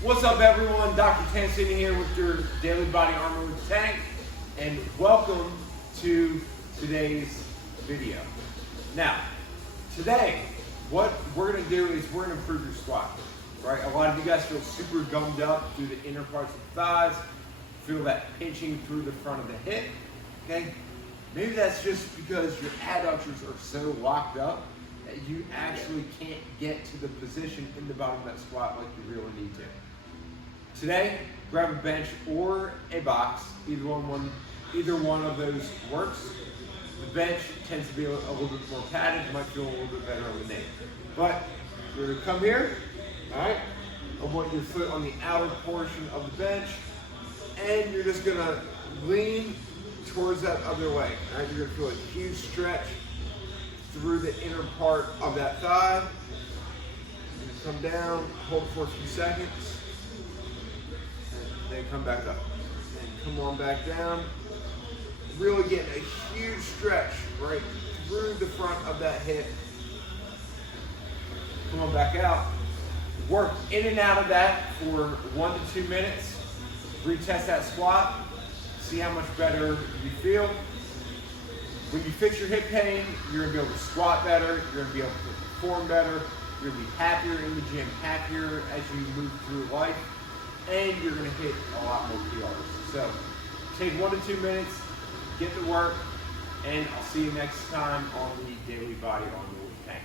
What's up, everyone? Dr. Tennessee here with your Daily Body Armor with Tank, and welcome to today's video. Now, today, what we're going to do is we're going to improve your squat. Right? A lot of you guys feel super gummed up through the inner parts of the thighs, feel that pinching through the front of the hip. Okay, maybe that's just because your adductors are so locked up that you actually can't get to the position in the bottom of that squat like you really need to. Today, grab a bench or a box. Either one of those works. The bench tends to be a little bit more padded. It might feel a little bit better on the knee. But you're going to come here. All right. I want your foot on the outer portion of the bench, and you're just going to lean towards that other leg. All right. You're going to feel a huge stretch through the inner part of that thigh. You're going to come down, hold for a few seconds. Then come back up and come on back down. Really getting a huge stretch right through the front of that hip. Come on back out. Work in and out of that for 1 to 2 minutes. Retest that squat. See how much better you feel. When you fix your hip pain, you're gonna be able to squat better. You're gonna be able to perform better. You're gonna be happier in the gym, happier as you move through life. And you're going to hit a lot more PRs. So take 1 to 2 minutes, get to work, and I'll see you next time on the Daily Body Armor with Tank.